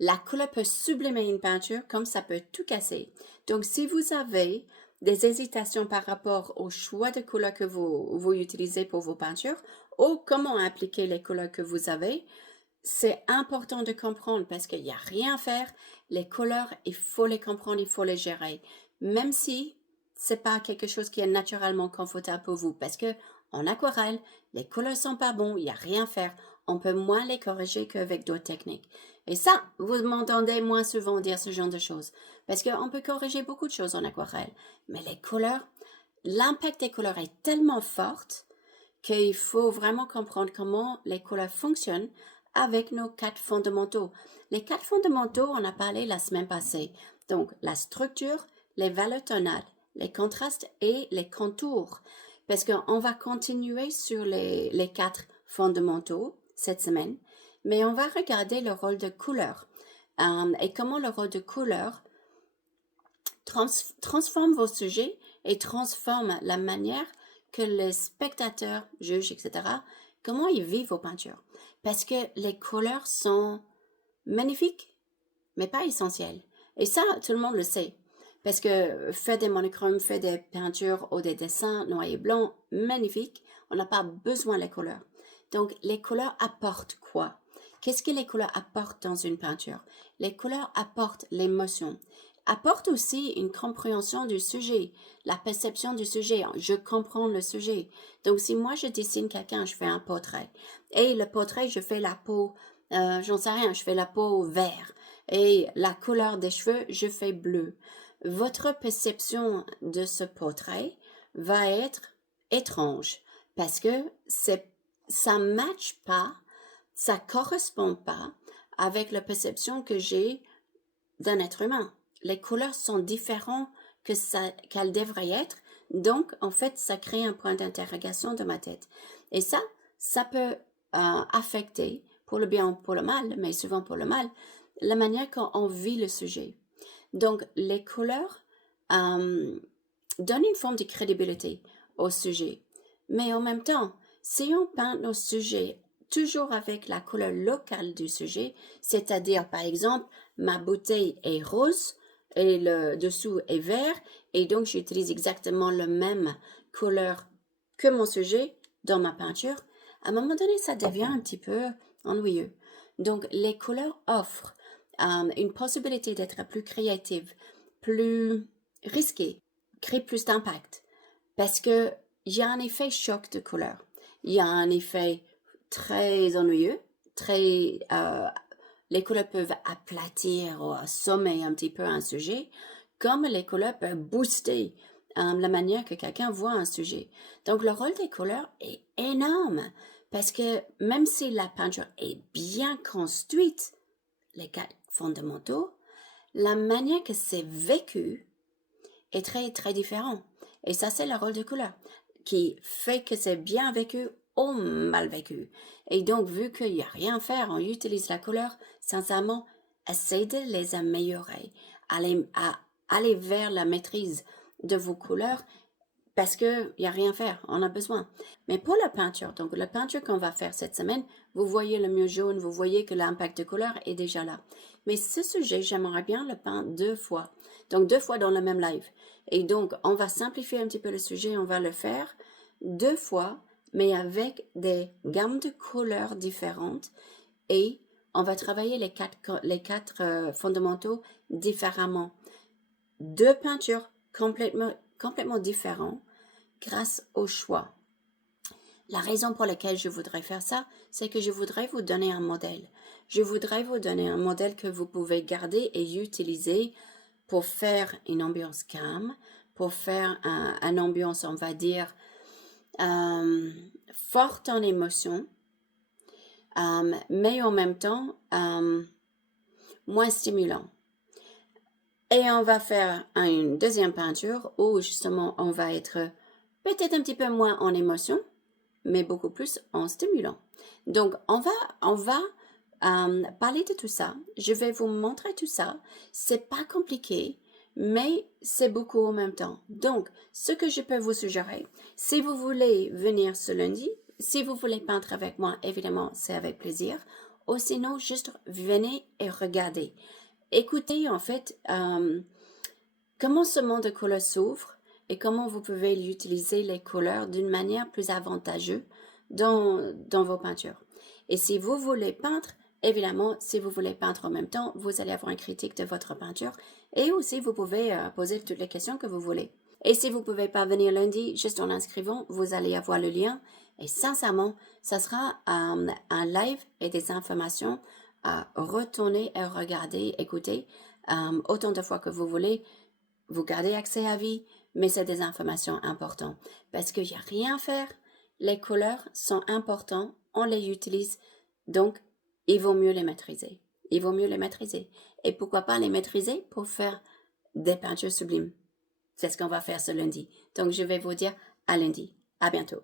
La couleur peut sublimer une peinture comme ça peut tout casser. Donc, si vous avez des hésitations par rapport au choix de couleurs que vous utilisez pour vos peintures ou comment appliquer les couleurs que vous avez, c'est important de comprendre parce qu'il n'y a rien à faire. Les couleurs, il faut les comprendre, il faut les gérer. Même si c'est pas quelque chose qui est naturellement confortable pour vous. Parce que en aquarelle, les couleurs sont pas bons, il n'y a rien à faire. On peut moins les corriger qu'avec d'autres techniques. Et ça, vous m'entendez moins souvent dire ce genre de choses. Parce qu'on peut corriger beaucoup de choses en aquarelle. Mais les couleurs, l'impact des couleurs est tellement fort qu'il faut vraiment comprendre comment les couleurs fonctionnent avec nos quatre fondamentaux. Les quatre fondamentaux, on a parlé la semaine passée. Donc, la structure, les valeurs tonales, les contrastes et les contours. Parce qu'on va continuer sur les quatre fondamentaux cette semaine, mais on va regarder le rôle de couleur et comment le rôle de couleur transforme vos sujets et transforme la manière que les spectateurs jugent, etc., comment ils vivent vos peintures. Parce que les couleurs sont magnifiques, mais pas essentielles. Et ça, tout le monde le sait. Parce que faire des monochromes, faire des peintures ou des dessins noir et blanc magnifiques, on n'a pas besoin des couleurs. Donc, les couleurs apportent quoi? Qu'est-ce que les couleurs apportent dans une peinture? Les couleurs apportent l'émotion, apportent aussi une compréhension du sujet, la perception du sujet. Je comprends le sujet. Donc, si moi, je dessine quelqu'un, je fais un portrait. Et le portrait, je fais la peau, j'en sais rien, je fais la peau vert. Et la couleur des cheveux, je fais bleu. Votre perception de ce portrait va être étrange parce que ça matche pas, ça correspond pas avec la perception que j'ai d'un être humain. Les couleurs sont différentes qu'elles devraient être. Donc, en fait, ça crée un point d'interrogation dans ma tête. Et ça peut affecter, pour le bien ou pour le mal, mais souvent pour le mal, la manière qu'on vit le sujet. Donc, les couleurs donnent une forme de crédibilité au sujet. Mais en même temps, si on peint nos sujets toujours avec la couleur locale du sujet, c'est-à-dire, par exemple, ma bouteille est rose et le dessous est vert, et donc j'utilise exactement la même couleur que mon sujet dans ma peinture, à un moment donné, ça devient un petit peu ennuyeux. Donc, les couleurs offrent une possibilité d'être plus créative, plus risquée, créer plus d'impact. Parce que il y a un effet choc de couleur. Il y a un effet très ennuyeux, les couleurs peuvent aplatir ou assommer un petit peu un sujet, comme les couleurs peuvent booster la manière que quelqu'un voit un sujet. Donc le rôle des couleurs est énorme parce que même si la peinture est bien construite, les quatre fondamentaux, la manière que c'est vécu est très, très différent. Et ça, c'est le rôle de couleur qui fait que c'est bien vécu ou mal vécu. Et donc, vu qu'il n'y a rien à faire, on utilise la couleur, sincèrement, essayez de les améliorer. Aller vers la maîtrise de vos couleurs parce qu'il n'y a rien à faire, on a besoin. Mais pour la peinture, donc la peinture qu'on va faire cette semaine, vous voyez le mur jaune, vous voyez que l'impact de couleur est déjà là. Mais ce sujet, j'aimerais bien le peindre 2 fois. Donc 2 fois dans le même live. Et donc, on va simplifier un petit peu le sujet, on va le faire 2 fois, mais avec des gammes de couleurs différentes. Et on va travailler les quatre fondamentaux différemment. 2 peintures complètement différentes grâce au choix. La raison pour laquelle je voudrais faire ça, c'est que je voudrais vous donner un modèle. Je voudrais vous donner un modèle que vous pouvez garder et utiliser pour faire une ambiance calme, pour faire une ambiance, on va dire, forte en émotion, mais en même temps moins stimulant. Et on va faire une deuxième peinture où justement on va être peut-être un petit peu moins en émotion, mais beaucoup plus en stimulant. Donc on va parler de tout ça. Je vais vous montrer tout ça. C'est pas compliqué, mais c'est beaucoup en même temps. Donc, ce que je peux vous suggérer, si vous voulez venir ce lundi, si vous voulez peindre avec moi, évidemment, c'est avec plaisir. ou sinon juste venez et regardez. Écoutez en fait comment ce monde de couleurs s'ouvre et comment vous pouvez utiliser les couleurs d'une manière plus avantageuse dans vos peintures. Et si vous voulez peindre, évidemment, si vous voulez peindre en même temps, vous allez avoir une critique de votre peinture et aussi vous pouvez poser toutes les questions que vous voulez. Et si vous ne pouvez pas venir lundi, juste en inscrivant, vous allez avoir le lien. Et sincèrement, ça sera un live et des informations à retourner et regarder, écouter autant de fois que vous voulez. Vous gardez accès à vie, mais c'est des informations importantes. Parce qu'il n'y a rien à faire. Les couleurs sont importantes, on les utilise, donc il vaut mieux les maîtriser. Il vaut mieux les maîtriser. Et pourquoi pas les maîtriser pour faire des peintures sublimes. C'est ce qu'on va faire ce lundi. Donc je vais vous dire à lundi. À bientôt.